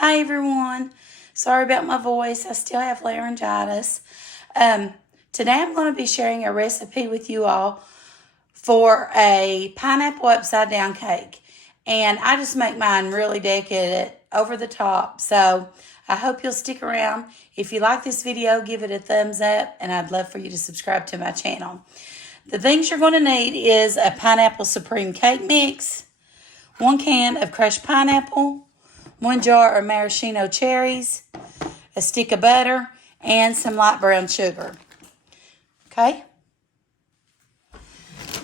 Hi everyone. Sorry about my voice. I still have laryngitis. Today I'm going to be sharing a recipe with you all for a pineapple upside down cake. And I just make mine really decadent, over the top. So I hope you'll stick around. If you like this video, give it a thumbs up, and I'd love for you to subscribe to my channel. The things you're going to need is a pineapple supreme cake mix, 1 can of crushed pineapple, 1 jar of maraschino cherries, a stick of butter, and some light brown sugar. Okay?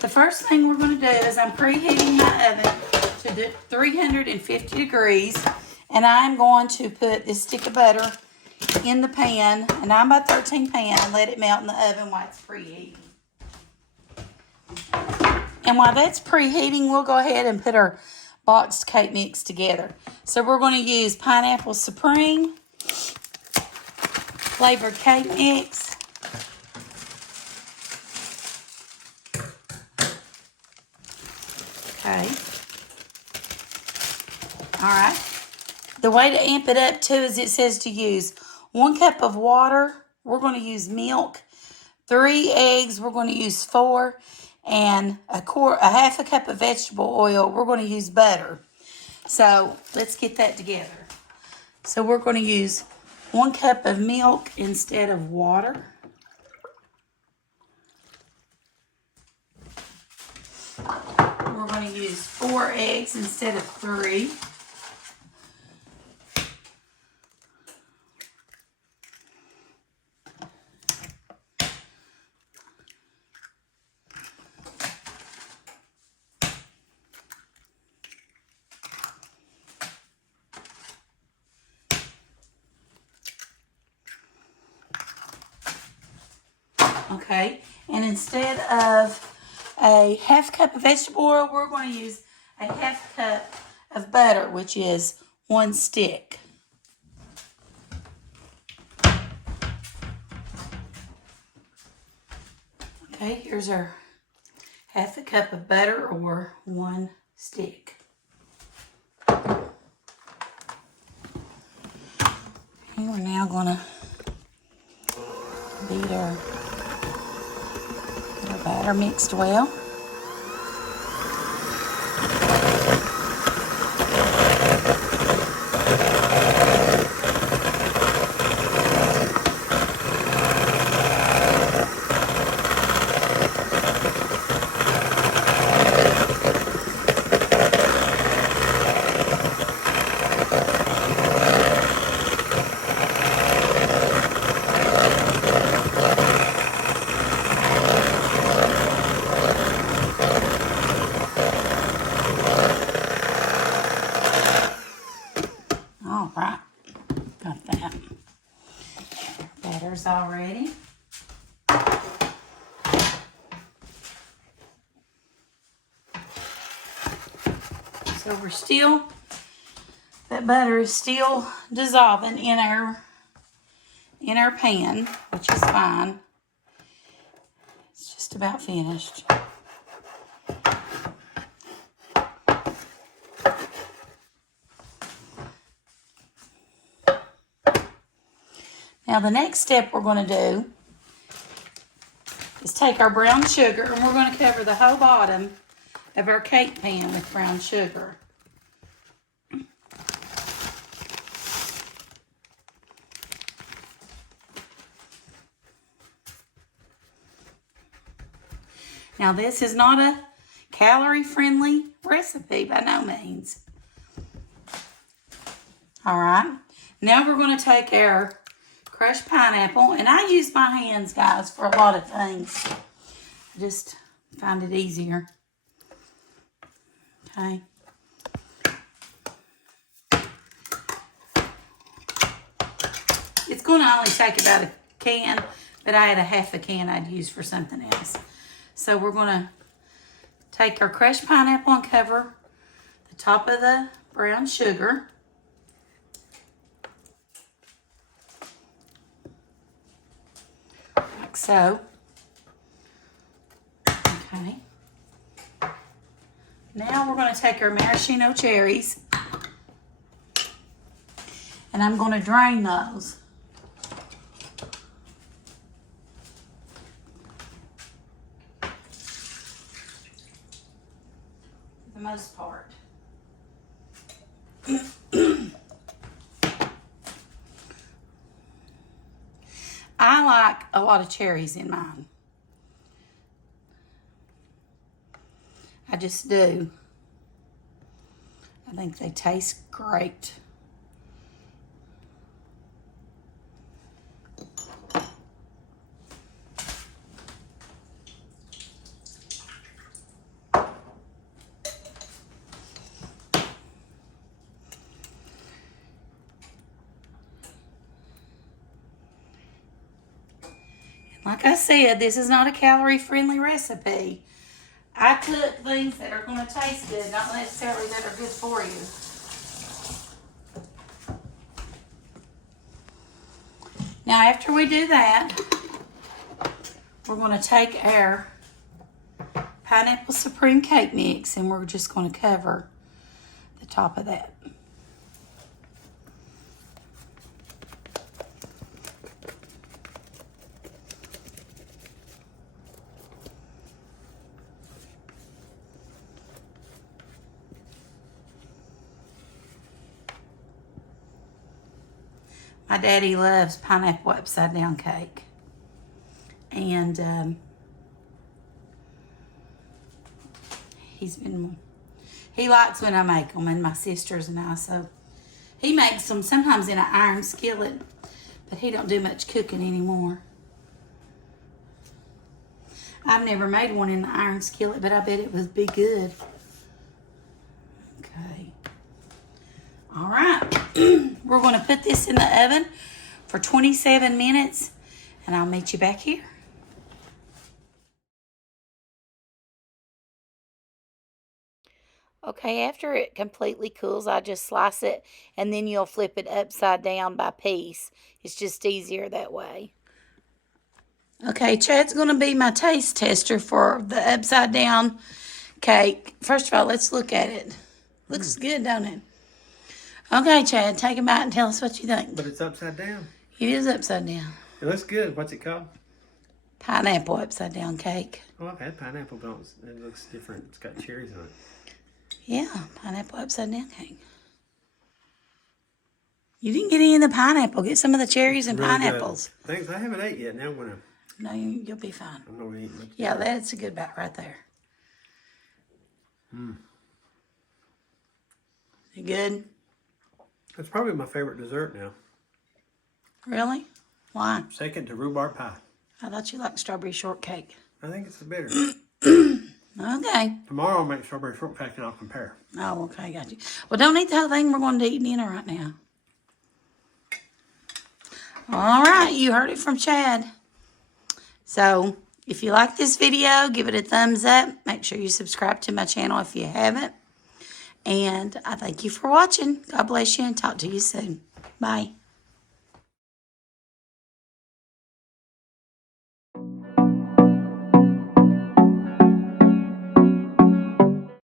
The first thing we're going to do is I'm preheating my oven to 350 degrees, and I'm going to put this stick of butter in the pan, a 9x13 pan, and let it melt in the oven while it's preheating. And while that's preheating, we'll go ahead and put our boxed cake mix together. So we're going to use pineapple supreme, flavored cake mix, okay. All right. The way to amp it up too is it says to use 1 cup of water. We're going to use milk. 3 eggs. We're going to use 4. And a half a cup of vegetable oil. We're going to use butter. So let's get that together. So we're going to use 1 cup of milk instead of water. We're going to use 4 eggs instead of 3. Okay, and instead of a half cup of vegetable oil, we're going to use a half cup of butter, which is 1 stick. Okay, here's our half a cup of butter, or 1 stick. And we're now going to beat our batter mixed well. All right, got that. Batter's all ready. So that butter is still dissolving in our pan, which is fine. It's just about finished. Now the next step we're going to do is take our brown sugar, and we're going to cover the whole bottom of our cake pan with brown sugar. Now this is not a calorie-friendly recipe by no means. All right, now we're going to take our crushed pineapple, and I use my hands, guys, for a lot of things. I just find it easier. Okay. It's going to only take about a can, but I had a half a can I'd use for something else. So we're going to take our crushed pineapple and cover the top of the brown sugar. Like so. Okay. Now we're going to take our maraschino cherries, And I'm going to drain those. For the most part. I like a lot of cherries in mine. I just do. I think they taste great. Like I said, this is not a calorie-friendly recipe. I cook things that are going to taste good, not necessarily that are good for you. Now, after we do that, we're going to take our pineapple supreme cake mix and we're just going to cover the top of that. My daddy loves pineapple upside down cake. And he likes when I make them, and my sisters and I. So he makes them sometimes in an iron skillet, but he don't do much cooking anymore. I've never made one in the iron skillet, but I bet it would be good. Okay. All right. We're going to put this in the oven for 27 minutes, and I'll meet you back here. Okay, after it completely cools, I just slice it, and then you'll flip it upside down by piece. It's just easier that way. Okay, Chad's going to be my taste tester for the upside down cake. First of all, let's look at it. Looks good, don't it? Okay, Chad, take a bite and tell us what you think. But it's upside down. It is upside down. It looks good. What's it called? Pineapple upside down cake. Oh, I've had pineapple, but it looks different. It's got cherries on it. Yeah, pineapple upside down cake. You didn't get any of the pineapple. Get some of the cherries and Really pineapples. Good. Thanks. I haven't ate yet. Now I'm going to. No, you'll be fine. I'm not going to eat much. Yeah, that's a good bite right there. You good? It's probably my favorite dessert now. Really? Why? Second to rhubarb pie. I thought you liked strawberry shortcake. I think it's the better. Okay. Tomorrow I'll make strawberry shortcake and I'll compare. Oh, okay, got you. Well, don't eat the whole thing. We're going to eat dinner right now. All right, you heard it from Chad. So, if you like this video, give it a thumbs up. Make sure you subscribe to my channel if you haven't. And I thank you for watching. God bless you and talk to you soon. Bye.